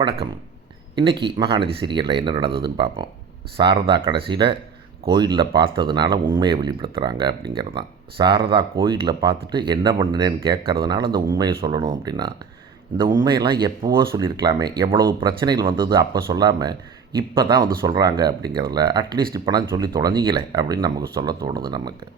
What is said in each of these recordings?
வணக்கம். இன்றைக்கி மகாநதி சீரியலில் என்ன நடந்ததுன்னு பார்ப்போம். சாரதா கடைசியில் கோயிலில் பார்த்ததுனால உண்மையை வெளிப்படுத்துகிறாங்க அப்படிங்கிறது தான். சாரதா கோயிலில் பார்த்துட்டு என்ன பண்ணினேன்னு கேட்கறதுனால அந்த உண்மையை சொல்லணும் அப்படின்னா, இந்த உண்மையெல்லாம் எப்போவோ சொல்லியிருக்கலாமே, எவ்வளவு பிரச்சனைகள் வந்தது அப்போ சொல்லாமல் இப்போ தான் வந்து சொல்கிறாங்க அப்படிங்கிறதுல அட்லீஸ்ட் இப்போலாம் சொல்லி தொலைஞ்சிங்களே அப்படின்னு நமக்கு சொல்ல தோணுது நமக்கு.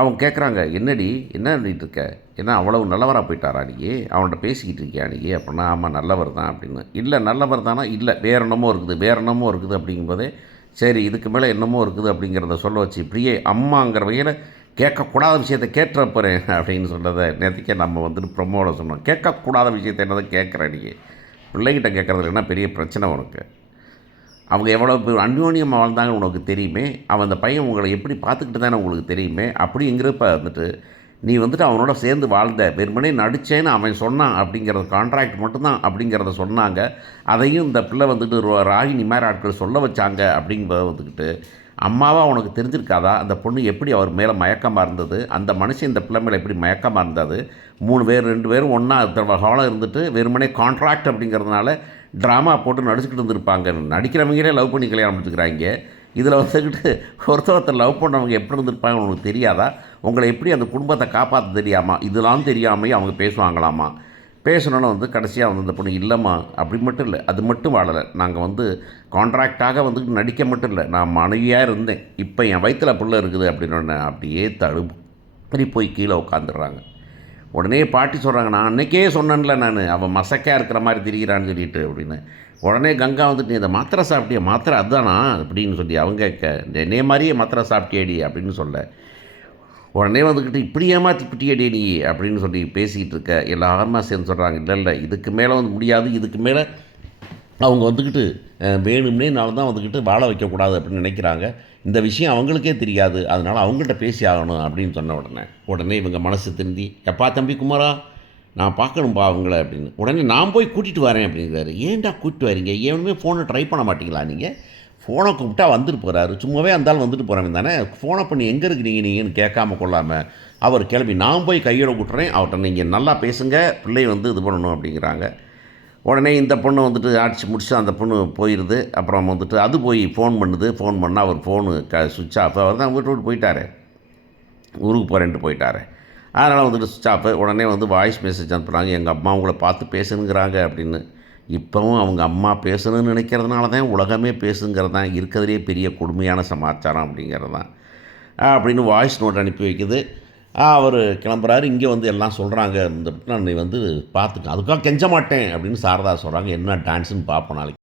அவங்க கேட்குறாங்க, என்னடி என்ன பண்ணிகிட்ருக்க, என்ன அவ்வளவு நல்லவராக போயிட்டாரா நீ, அவன்கிட்ட பேசிக்கிட்டு இருக்கியா நீ அப்படின்னா, ஆமாம் நல்லவர் தான் அப்படின்னு. இல்லை நல்லவர் தானா, இல்லை வேறு என்னமோ இருக்குது வேறு என்னமோ இருக்குது அப்படிங்கும்போதே, சரி இதுக்கு மேலே என்னமோ இருக்குது அப்படிங்கிறத சொல்ல வச்சு இப்படியே அம்மாங்கிற வகையில் கேட்கக்கூடாத விஷயத்தை கேட்டுற போகிறேன் அப்படின்னு சொன்னதை நேற்றுக்கே நம்ம வந்துட்டு ப்ரொமோவில் சொன்னோம். கேட்கக்கூடாத விஷயத்தை என்னதை கேட்குற நீ, பிள்ளைகிட்ட கேட்குறதுல என்ன பெரிய பிரச்சனை உனக்கு, அவங்க எவ்வளோ அந்யோன்யமாக வாழ்ந்தாங்கன்னு உனக்கு தெரியுமே, அவன் அந்த பையன் உங்களை எப்படி பார்த்துக்கிட்டு தானே உங்களுக்கு தெரியுமே, அப்படிங்கிறப்ப வந்துட்டு நீ வந்துட்டு அவனோட சேர்ந்து வாழ்ந்த வெறுமனே நடித்தேன்னு அவன் சொன்னான் அப்படிங்கிறது கான்ட்ராக்ட் மட்டும்தான் அப்படிங்கிறத சொன்னாங்க. அதையும் இந்த பிள்ளை வந்துட்டு ராகினி மாதிரி ஆட்கள் சொல்ல வச்சாங்க அப்படிங்கிறத வந்துக்கிட்டு அம்மாவாக உனக்கு தெரிஞ்சிருக்காதா அந்த பொண்ணு எப்படி அவர் மேலே மயக்கமாக இருந்தது, அந்த மனுஷன் இந்த பிள்ளை மேலே எப்படி மயக்கமாக இருந்தது, 3 பேர் 2 பேரும் ஒன்றா ஹாலாக இருந்துட்டு வெறுமனே கான்ட்ராக்ட் அப்படிங்கிறதுனால ட்ராமா போட்டு நடிச்சுக்கிட்டு இருந்திருப்பாங்க. நடிக்கிறவங்களே லவ் பண்ணி கல்யாணம் முடிச்சுக்கிறாங்க. இதில் வந்துக்கிட்டு ஒருத்தர் லவ் பண்ணவங்க எப்படி இருந்திருப்பாங்க உங்களுக்கு தெரியாதா, உங்களை எப்படி அந்த குடும்பத்தை காப்பாற்ற தெரியாமா, இதெல்லாம் தெரியாமே அவங்க பேசுவாங்களாமா. பேசணுன்னு வந்து கடைசியாக வந்து இந்த பொண்ணு இல்லைம்மா அப்படி மட்டும் இல்லை, அது மட்டும் வாழலை, நாங்கள் வந்து கான்ட்ராக்டாக வந்துட்டு நடிக்க மட்டும் இல்லை, நான் மனைவியாக இருந்தேன், இப்போ என் வயிற்றில் புள்ள இருக்குது அப்படின்னு அப்படியே தடுப்பு போய் கீழே உட்காந்துடுறாங்க. உடனே பாட்டி சொல்கிறாங்க, நான் அன்றைக்கே சொன்னேன்ல நான் அவன் மசக்கையாக இருக்கிற மாதிரி திரிகிறான்னு சொல்லிட்டு அப்படின்னு. உடனே கங்கா வந்துட்டு, நீ இந்த மாத்திரை சாப்பிட்டியா, மாத்திரை அதுதானா அப்படின்னு சொல்லி அவங்க கேட்க, என்னைய மாதிரியே மாத்திரை சாப்பிட்டியடி அப்படின்னு சொல்ல, உடனே வந்துக்கிட்டு இப்படி ஏமாற்றிப்பிட்டியடி நீ அப்படின்னு சொல்லி பேசிக்கிட்டு இருக்க எல்லாருமா சேர்ந்து சொல்கிறாங்க, இல்லை இல்லை இதுக்கு மேலே வந்து முடியாது, இதுக்கு மேலே அவங்க வந்துக்கிட்டு வேணும்னே நாள் தான் வந்துக்கிட்டு வாழ வைக்கக்கூடாது அப்படின்னு நினைக்கிறாங்க, இந்த விஷயம் அவங்களுக்கே தெரியாது, அதனால் அவங்கள்ட்ட பேசி ஆகணும் அப்படின்னு சொன்ன உடனே இவங்க மனசு திருந்தி, எப்பா தம்பி குமாரா நான் பார்க்கணும்பா அவங்கள அப்படின்னு. உடனே நான் போய் கூட்டிகிட்டு வரேன் அப்படிங்கிறாரு. ஏன்டா கூப்பிட்டு வரீங்க, ஏனுமே ஃபோனை ட்ரை பண்ண மாட்டீங்களா நீங்கள், ஃபோனை கூப்பிட்டா வந்துட்டு போகிறாரு, சும்மாவே அந்தாலும் வந்துட்டு போகிறவங்க தானே, ஃபோனை பண்ணி எங்கே இருக்கிறீங்க நீங்கன்னு கேட்காம கொள்ளாமல் அவர் கிளம்பி நான் போய் கையோட கூட்டுறேன், அவர்கிட்ட நீங்கள் நல்லா பேசுங்க, பிள்ளை வந்து இது பண்ணணும் அப்படிங்கிறாங்க. உடனே இந்த பொண்ணு வந்துட்டு அடித்து முடிச்சு அந்த பொண்ணு போயிடுது. அப்புறம் வந்துட்டு அது போய் ஃபோன் பண்ணுது, ஃபோன் பண்ணால் அவர் ஃபோனு சுவிட்ச் ஆஃப், அவர் தான் வீட்டு விட்டு போயிட்டார், ஊருக்கு போகிறேன்ட்டு போயிட்டார், அதனால் வந்துட்டு சுவிட்ச் ஆஃப். உடனே வந்து வாய்ஸ் மெசேஜ் அனுப்புகிறாங்க, எங்கள் அம்மா உங்களை பார்த்து பேசுனுங்கிறாங்க அப்படின்னு. இப்போவும் அவங்க அம்மா பேசணும்னு நினைக்கிறதுனால தான் உலகமே பேசுங்கிறது தான் இருக்கிறதுலே பெரிய கொடுமையான சமாச்சாரம் அப்படிங்கிறது தான் அப்படின்னு வாய்ஸ் நோட் அனுப்பி வைக்குது. அவர் கிளம்புறாரு. இங்கே வந்து எல்லாம் சொல்கிறாங்க, இந்த நீ வந்து பார்த்துக்க, அதுக்காக கெஞ்ச மாட்டேன் அப்படின்னு சாரதா சொல்கிறாங்க. என்ன டான்ஸுன்னு பார்ப்போம் நாளைக்கு.